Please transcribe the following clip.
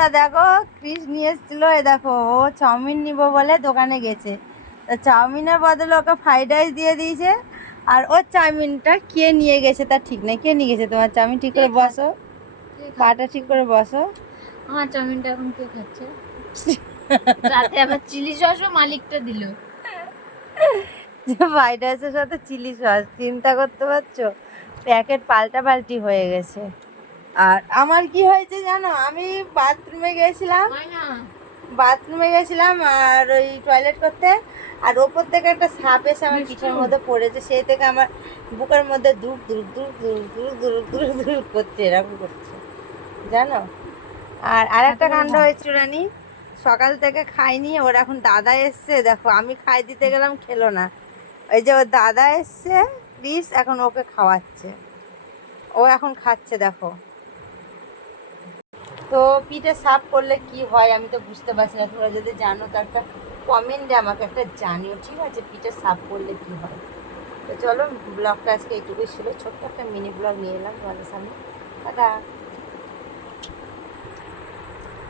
বন্ধুরা দেখো ক্রিস নিয়ে এসেছিল এ দেখো ও চাউমিন নিব বলে দোকানে গেছে। তা চাউমিনের বদলে ওকে ফ্রাইড রাইস দিয়ে দিয়েছে আর ওর চাউমিনটা কে নিয়ে গেছে তার ঠিক নেই কে নিয়ে গেছে? তোমার চাউমিন ঠিক করে বসো। পাটা ঠিক করে বসো। আমার চাউমিনটা এখন কে খাচ্ছে? রাতে আবার চিলি সসও মালিকটা দিল। যে ফ্রাইড রাইসের সাথে চিলি সস চিন্তা করতে পারছ? প্যাকেট পাল্টা পাল্টি হয়ে গেছে। আর আমার কি হয়েছে জানো? আমি বাথরুমে গেছিলাম। বাথরুমে গেছিলাম আর ওই টয়লেট করতে। আর ওপর থেকে একটা সাপ এসে আমার পিঠের মধ্যে পড়েছে। সেই থেকে আমার বুকের মধ্যে দূর দূর দূর দূর দূর দূর দূর দূর করছে এরকম করছে। জানো? আর আর একটা কাণ্ড হয়েছে রানি। সকাল থেকে খাইনি ওর এখন দাদা এসছে। দেখো আমি খাই দিতে গেলাম খেলো না। ওই যে ওর দাদা এসছে প্লিজ এখন ওকে খাওয়াচ্ছে। ও এখন খাচ্ছে দেখো। তো পিঠে সাফ করলে কি হয় আমি তো বুঝতে পারছি না। তোমরা যদি জানো, তো একটা কমেন্টে আমাকে একটা জানিও, ঠিক আছে? পিঠে সাফ করলে কি হয়? তো চলো ব্লগটা আজকে এইটুকুই ছিল। ছোট্ট একটা মিনি ব্লগ নিয়ে এলাম তোমাদের সামনে। টাটা!